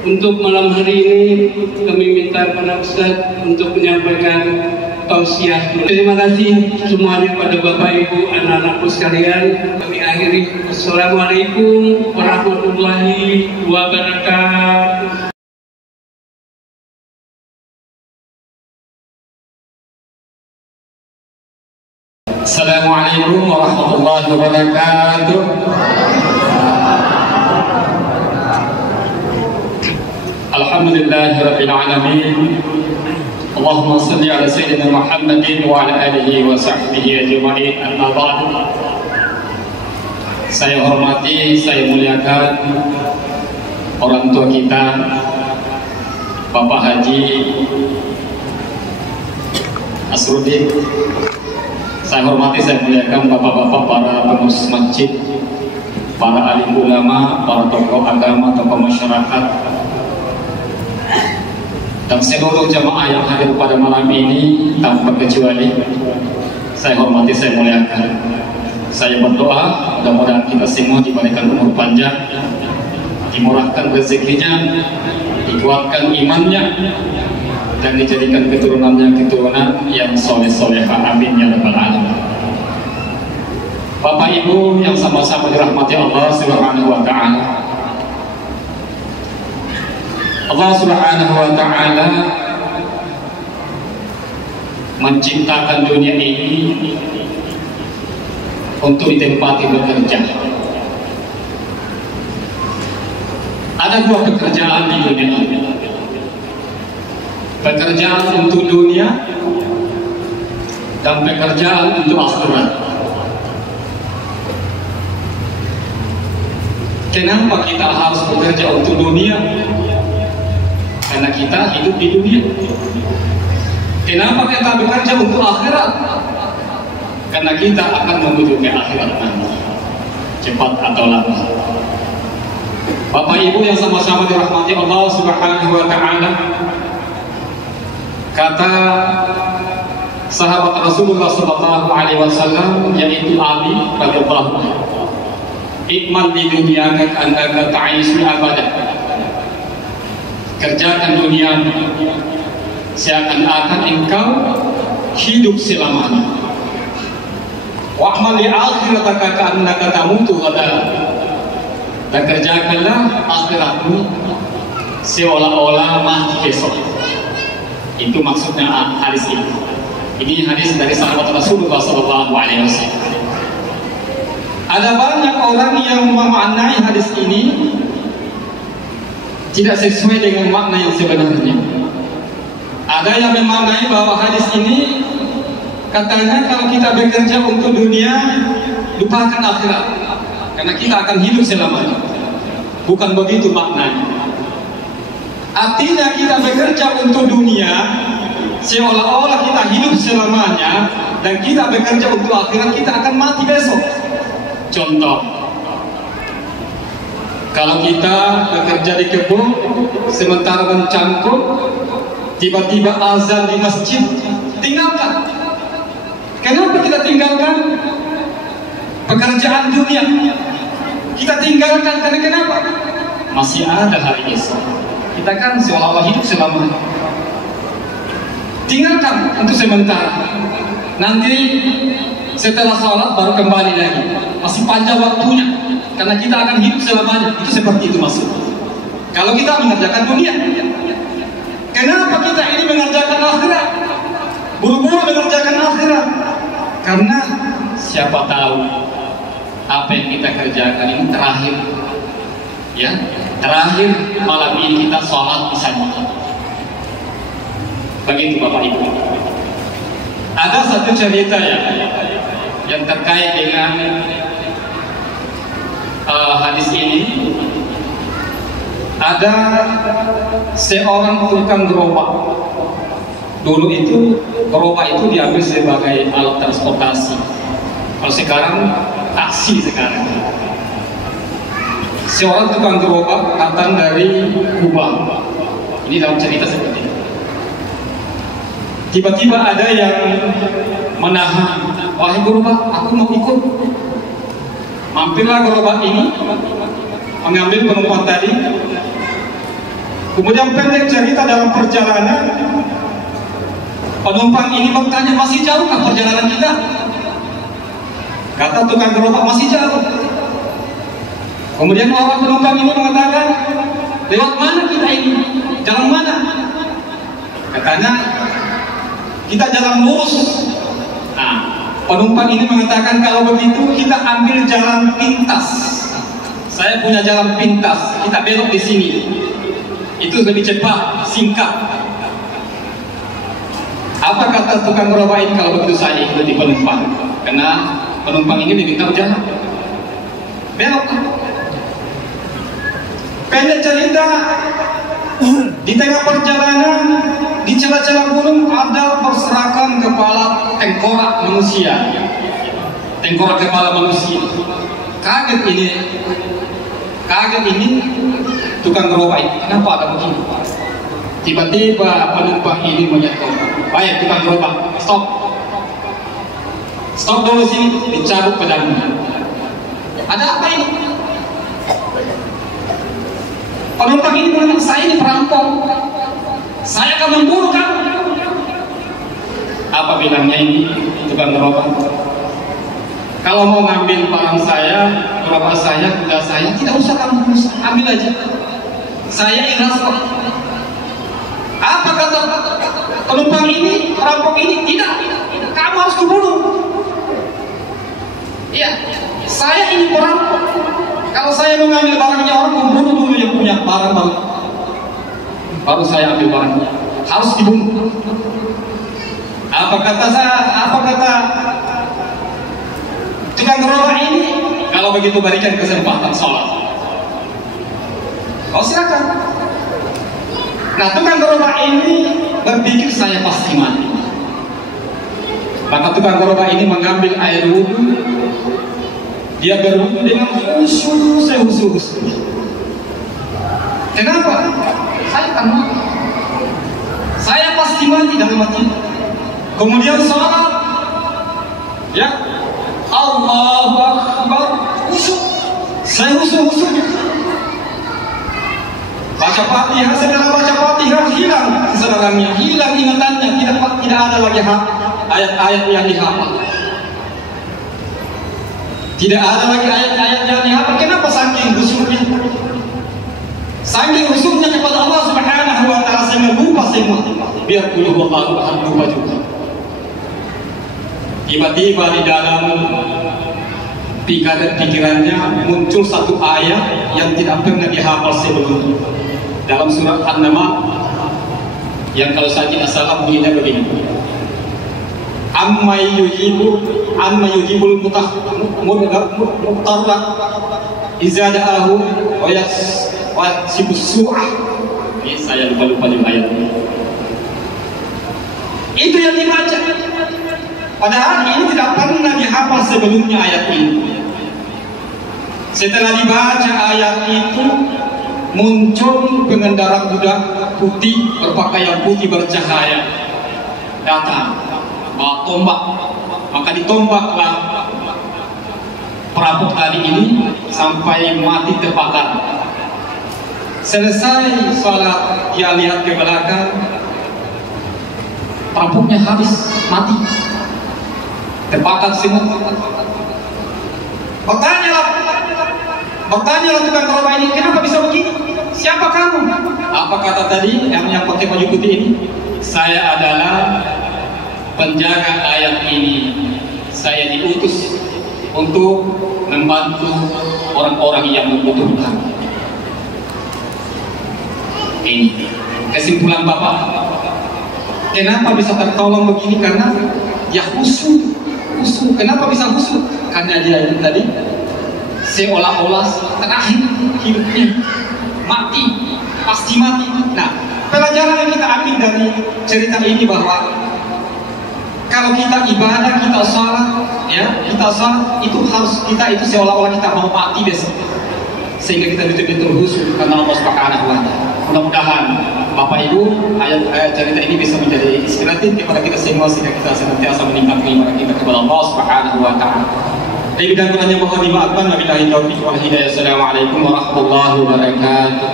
Untuk malam hari ini kami minta kepada Ustaz untuk menyampaikan tausiah. Terima kasih semuanya pada Bapak Ibu, anak-anakku sekalian. Kami akhiri. Assalamualaikum warahmatullahi wabarakatuh. Assalamualaikum warahmatullahi wabarakatuh. Alhamdulillahirabbil alamin. Allahumma shalli ala sayyidina Muhammadin wa ala alihi wa sahbihi ajma'in. Amma ba'd. Saya hormati, saya muliakan orang tua kita, Bapak Haji Asrudin. Saya hormati, saya muliakan bapak-bapak para pengurus masjid, para alim ulama, para tokoh agama, tokoh masyarakat, dan seluruh jamaah yang hadir pada malam ini tanpa kecuali. Saya hormati, saya muliakan. Saya berdoa mudah-mudahan kita semua diberikan umur panjang, dimurahkan rezekinya, dikuatkan imannya, dan dijadikan keturunannya keturunan yang soleh-solehah. Amin ya rabbal alamin. Bapak Ibu yang sama-sama dirahmati Allah Subhanahu wa taala. Allah Subhanahu wa taala menciptakan dunia ini untuk ditempati bekerja. Ada dua pekerjaan di dunia ini. Pekerjaan untuk dunia dan pekerjaan untuk akhirat. Kenapa kita harus bekerja untuk dunia? Karena kita hidup di dunia. Kenapa kita bekerja untuk akhirat? Karena kita akan menuju ke akhirat nanti, cepat atau lambat. Bapak Ibu yang sama-sama dirahmati Allah Subhanahu wa taala, kata sahabat Rasulullah sallallahu alaihi wasallam, yaitu Ali radhiyallahu anhu, "Ikmal di dunia ka'annaka ta'ishu abadah." Kerjakan dunia seakan-akan engkau hidup selamanya. Wa'mal li akhirataka ka'annaka tamutu ghadan. Dan kerjakanlah akhiratmu seolah-olah mati besok. Itu maksudnya hadis ini. Ini hadis dari sahabat Rasulullah sallallahu alaihi wasallam. Ada banyak orang yang memaknai hadis ini tidak sesuai dengan makna yang sebenarnya. Ada yang memaknai bahwa hadis ini katanya kalau kita bekerja untuk dunia, lupakan akhirat, karena kita akan hidup selamanya. Bukan begitu maknanya. Artinya kita bekerja untuk dunia seolah-olah kita hidup selamanya, dan kita bekerja untuk akhirat, kita akan mati besok. Contoh, kalau kita bekerja di kebun sementara mencangkuk, tiba-tiba azan di masjid, tinggalkan. Kenapa kita tinggalkan? Pekerjaan dunia kita tinggalkan karena kenapa? Masih ada hari esok. Kita kan seolah-olah hidup selamanya. Tinggalkan untuk sementara. Nanti setelah sholat baru kembali lagi. Masih panjang waktunya, karena kita akan hidup selamanya. Itu seperti itu maksudnya. Kalau kita mengerjakan dunia, kenapa kita ini mengerjakan akhirat? Buru-buru mengerjakan akhirat. Karena siapa tahu apa yang kita kerjakan ini terakhir. Ya, terakhir malam ini kita sholat misalnya. Begitu Bapak Ibu. Ada satu cerita yang terkait dengan hadis ini. Ada seorang tukang gerobak. Dulu itu gerobak itu diambil sebagai alat transportasi. Kalau sekarang taksi sekarang. Seorang tukang gerobak datang dari Kubang. Ini dalam cerita seperti ini. Tiba-tiba ada yang menahan, "Wahai gerobak, aku mau ikut." Mampirlah gerobak ini, mengambil penumpang tadi. Kemudian pendek cerita dalam perjalanan, penumpang ini bertanya, masih jauhkah perjalanan kita? Kata tukang gerobak, masih jauh. Kemudian orang penumpang ini mengatakan, lewat mana kita ini? Jalan mana? Katanya, kita jalan lurus. Nah, penumpang ini mengatakan, kalau begitu kita ambil jalan pintas. Saya punya jalan pintas, kita belok di sini. Itu lebih cepat, singkat. Apa kata tukang gerobak ini kalau begitu saya ikuti penumpang? Karena penumpang ini diminta jalan. Belok. Pendek cerita, di tengah perjalanan, di celah-celah gunung ada berserakan kepala tengkorak manusia. Tengkorak kepala manusia. Kaget ini tukang gerobak ini. Kenapa ada begini? Tiba-tiba penumpang ini menyentuh. Baik tukang gerobak, stop. Stop dulu sini, dicabut pedangnya. Ada apa ini? Penumpang ini bilang, saya ini perampok. Saya akan membunuh kamu. Apa bilangnya ini tukang gerobak? Kalau mau ngambil barang saya, gerobak saya, kuda saya, tidak usah kamu ambil aja. Saya ikhlas kok. Apa kata penumpang ini, perampok ini? Tidak, kamu harus kubunuh. Iya, saya ini perampok. Kalau saya mengambil barangnya orang, membunuh dulu yang punya barang baru saya ambil barangnya. Harus dibunuh. Apa kata tukang gerobak ini? Kalau begitu berikan kesempatan sholat. Oh silakan. Nah tukang gerobak ini berpikir saya pasti mati. Maka tukang gerobak ini mengambil air wudhu. Dia berwudhu dengan khusyuk. Kenapa? Saya akan mati. Saya pasti mati dalam hati. Kemudian sholat, ya Allahu Akbar, khusyuk. Saya khusyuk. Baca Fatihah, setelah baca Fatihah hilang kesenangannya, hilang ingatannya, tidak ada lagi ayat-ayat yang dihafal. Tidak ada lagi ayat-ayat yang dihafal. Kenapa? Saking khusyuknya. Saking khusyuknya kepada Allah Subhanahu wa taala, saya lupa semua. Biar qul huwallahu ahad lupa juga. Tiba-tiba di dalam pikirannya muncul satu ayat yang tidak pernah dihafal sebelumnya. Dalam surat An-Naml yang kalau saya tidak salah bunyinya begini. Amma yujibul mutarra iza da'ahu wa yasibus su'ah. Ini saya lupa di ayat ini. Itu yang dibaca. Padahal ini tidak pernah dihafal sebelumnya ayat ini. Setelah dibaca ayat itu, muncul pengendara kuda putih berpakaian putih bercahaya datang bawa tombak. Maka ditombaklah perampok tadi ini sampai mati terbakar. Selesai sholat, dia lihat ke belakang, perampoknya habis mati, terbakar semua. Bertanyalah tukang gerobak ini, kenapa bisa begini? Siapa kamu? Apa kata tadi yang pakai baju putih ini? Saya adalah penjaga ayat ini. Saya diutus untuk membantu orang-orang yang membutuhkan. Ini kesimpulan Bapak. Kenapa bisa tertolong begini? Karena ya khusyuk. Kenapa bisa khusyuk? Karena dia ini tadi seolah-olah terakhir hidupnya, pasti mati. Nah, pelajaran yang kita ambil dari cerita ini bahwa kalau kita ibadah, kita sholat, itu harus kita itu seolah-olah kita mau mati besok, sehingga kita betul-betul khusyuk karena Allah Subhanahu wa taala. Mudah-mudahan Bapak Ibu ayat cerita ini bisa menjadi inspiratif kepada kita semua sehingga kita senantiasa meningkatkan iman kita kepada Allah Subhanahu wa taala. Lebih dan kurangnya mohon dimaafkan. Wabillahi taufiq wal hidayah. Assalamualaikum warahmatullahi wabarakatuh.